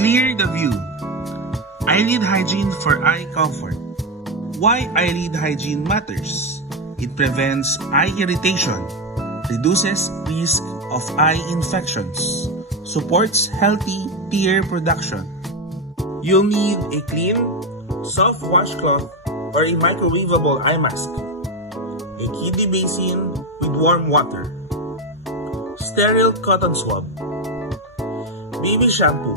Clear the view. Eyelid hygiene for eye comfort. Why eyelid hygiene matters? It prevents eye irritation, reduces risk of eye infections, supports healthy tear production. You'll need a clean, soft washcloth or a microwavable eye mask, a kidney basin with warm water, sterile cotton swab, baby shampoo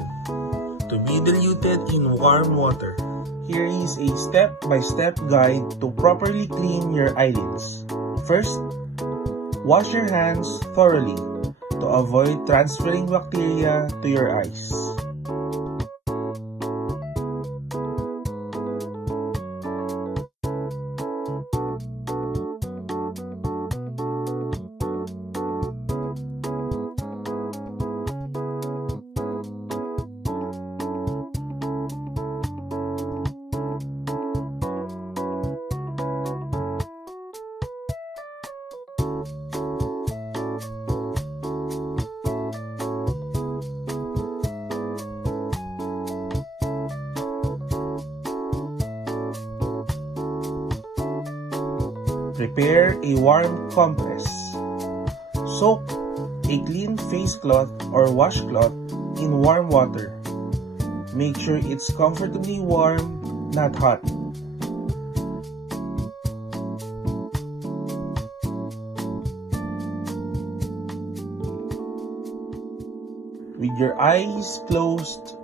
to be diluted in warm water. Here is a step-by-step guide to properly clean your eyelids. First, wash your hands thoroughly to avoid transferring bacteria to your eyes. Prepare a warm compress. Soak a clean face cloth or washcloth in warm water. Make sure it's comfortably warm, not hot. With your eyes closed,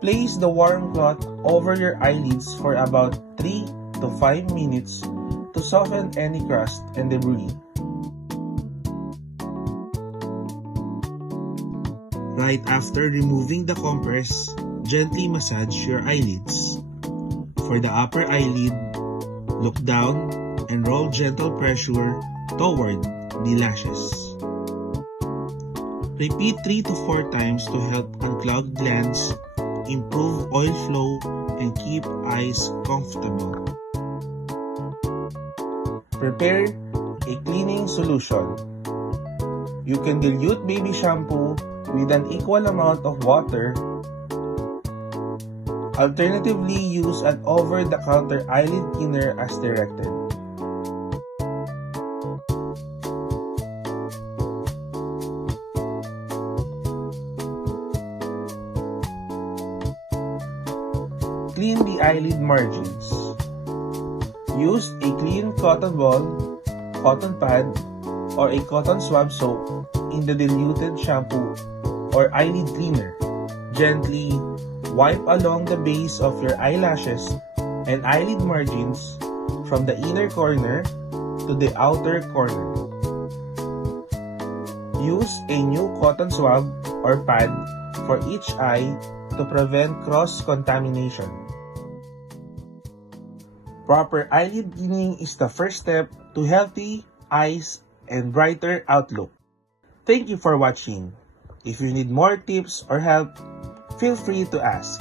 place the warm cloth over your eyelids for about 3 to 5 minutes to soften any crust and debris. Right after removing the compress, gently massage your eyelids. For the upper eyelid, look down and roll gentle pressure toward the lashes. Repeat 3 to 4 times to help unclog glands, improve oil flow, and keep eyes comfortable. Prepare a cleaning solution. You can dilute baby shampoo with an equal amount of water. Alternatively, use an over-the-counter eyelid cleaner as directed. Clean the eyelid margins. Use a clean cotton ball, cotton pad, or a cotton swab soap in the diluted shampoo or eyelid cleaner. Gently wipe along the base of your eyelashes and eyelid margins from the inner corner to the outer corner. Use a new cotton swab or pad for each eye to prevent cross-contamination. Proper eyelid cleaning is the first step to healthy eyes and brighter outlook. Thank you for watching. If you need more tips or help, feel free to ask.